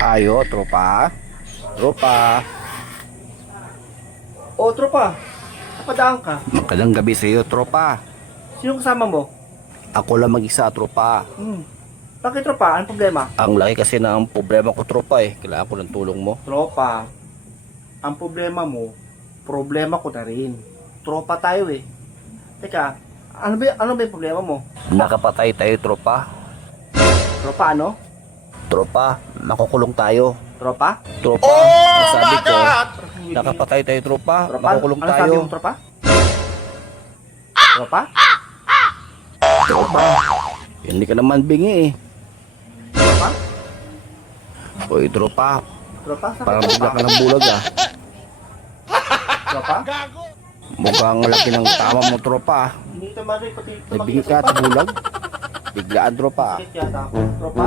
Ayo, tropa. Tropa. O, tropa. Napadaan ka. Magandang gabi sa iyo, tropa. Sino kasama mo? Ako lang mag-isa, tropa. Bakit, tropa? Anong problema? Ang laki kasi na ang problema ko, tropa eh. Kailangan ko ng tulong mo. Tropa, ang problema mo, problema ko na rin. Tropa tayo eh. Teka, ano ba yung problema mo? Nakapatay tayo, tropa. Tropa ano? Tropa, makukulong tayo. Tropa? Tropa, ang sabi ko, nakapatay tayo, tropa. Tropa? Makukulong Ano tayo. sabi mo, tropa? Tropa? Tropa, hindi ka naman bingi eh. Tropa? Uy, tropa, Tropa? Sakit, parang tropa? bigla ka ng bulag ah. Tropa? Mukhang laki ng tama mo, tropa. Hindi ito marin, pati ito Nabingi ka at bulag. Biglaan, tropa. Sakit yata ako. Tropa?